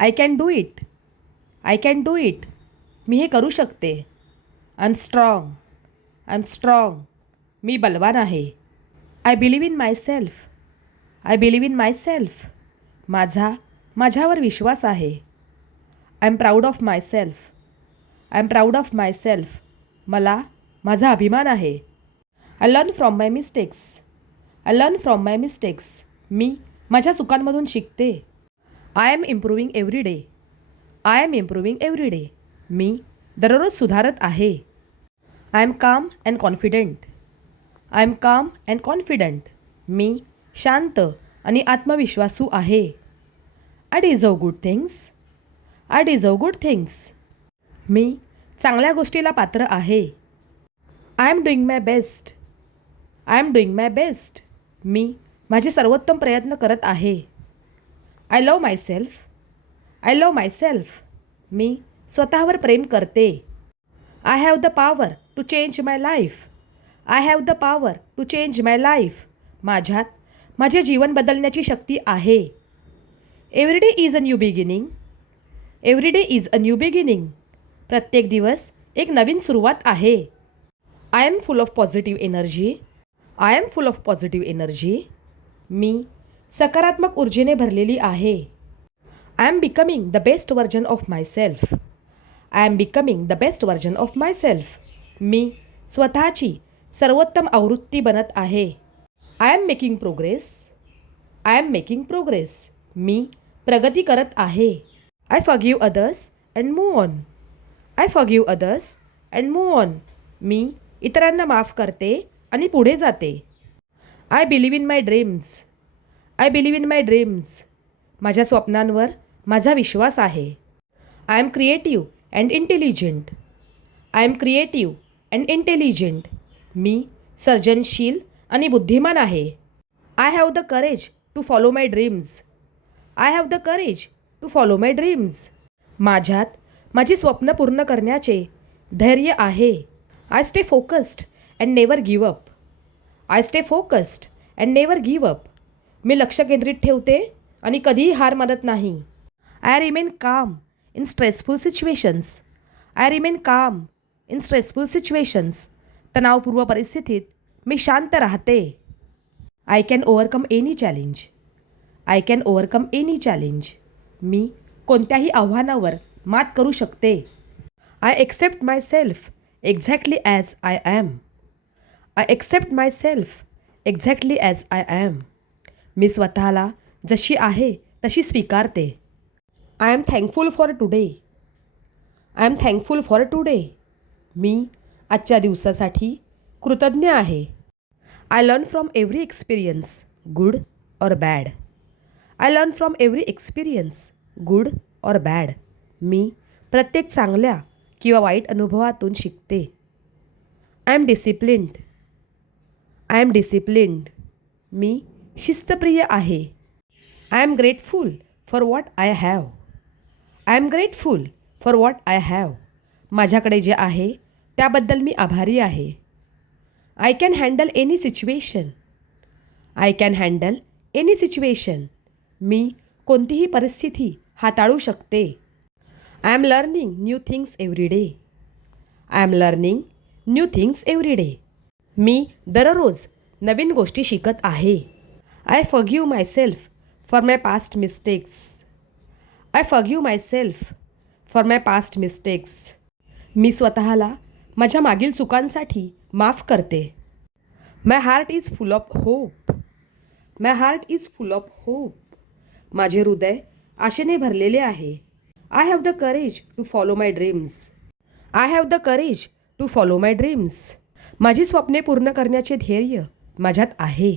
I can do it. I can do it. मी हे करू शकते. I am strong. I am strong. मी बलवान आहे. I believe in myself. I believe in myself. माझ्यावर विश्वास आहे. I am proud of myself. I am proud of myself. माझा अभिमान आहे. I learn from my mistakes. I learn from my mistakes. मी माझ्या चुकांमधून शिकते. I am improving every day. I am improving every day. मी दररोज सुधारत आहे. I am calm and confident. I am calm and confident. मी शांत आणि आत्मविश्वासू आहे. I deserve good things. I deserve good things. मी चांगल्या गोष्टीला पात्र आहे. I am doing my best. I am doing my best. मी माझे सर्वोत्तम प्रयत्न करत आहे. I love myself. I love myself. मी स्वतःवर प्रेम करते. I have the power to change my life. I have the power to change my life. माझ्यात माझे जीवन बदलण्याची शक्ती आहे. Every day is a new beginning. Every day is a new beginning. प्रत्येक दिवस एक नवीन सुरुवात आहे. I am full of positive energy. I am full of positive energy. मी सकारात्मक ऊर्जेने भरलेली आहे. I am becoming the best version of myself. I am becoming the best version of myself. मी स्वतःची सर्वोत्तम आवृत्ती बनत आहे. I am making progress. I am making progress. मी प्रगती करत आहे. I forgive others and move on. I forgive others and move on. मी इतरांना माफ करते आणि पुढे जाते. I believe in my dreams. I believe in my dreams. माझ्या स्वप्नांवर माझा विश्वास आहे. I am creative and intelligent. I am creative and intelligent. मी सर्जनशील आणि बुद्धिमान आहे. I have the courage to follow my dreams. I have the courage to follow my dreams. माझ्यात माझी स्वप्न पूर्ण करण्याचे धैर्य आहे. I stay focused and never give up. I stay focused and never give up. मी लक्ष केंद्रित ठेवते आणि कधीही हार मानत नाही. I remain calm in stressful situations. I remain calm in stressful situations. तणावपूर्व परिस्थितीत मी शांत राहते. I can overcome any challenge. I can overcome any challenge. मी कोणत्याही आव्हानावर मात करू शकते. I accept myself exactly as I am. I accept myself exactly as I am. मी स्वतःला जशी आहे तशी स्वीकारते. I am thankful for today. I am thankful for today. मी आजच्या दिवसासाठी कृतज्ञ आहे. I learn from every experience good or bad. I learn from every experience good or bad. मी प्रत्येक चांगल्या किंवा वाईट अनुभवातून शिकते. I am disciplined. I am disciplined. मी शिस्तप्रिय आहे. I am grateful for what I have. I am grateful for what I have. माझ्याकडे जे आहे त्याबद्दल मी आभारी आहे. I can handle any situation. I can handle any situation. मी कोणतीही परिस्थिती हाताळू शकते. I am learning new things every day. I am learning new things every day. मी दररोज नवीन गोष्टी शिकत आहे. I forgive myself for my past mistakes. I forgive myself for my past mistakes. मी स्वतःला माझ्या मागील चुकांसाठी माफ करते. My heart is full of hope. My heart is full of hope. माझे हृदय आशेने भरलेले आहे. I have the courage to follow my dreams. I have the courage to follow my dreams. माझी स्वप्ने पूर्ण करण्याचे धैर्य माझ्यात आहे.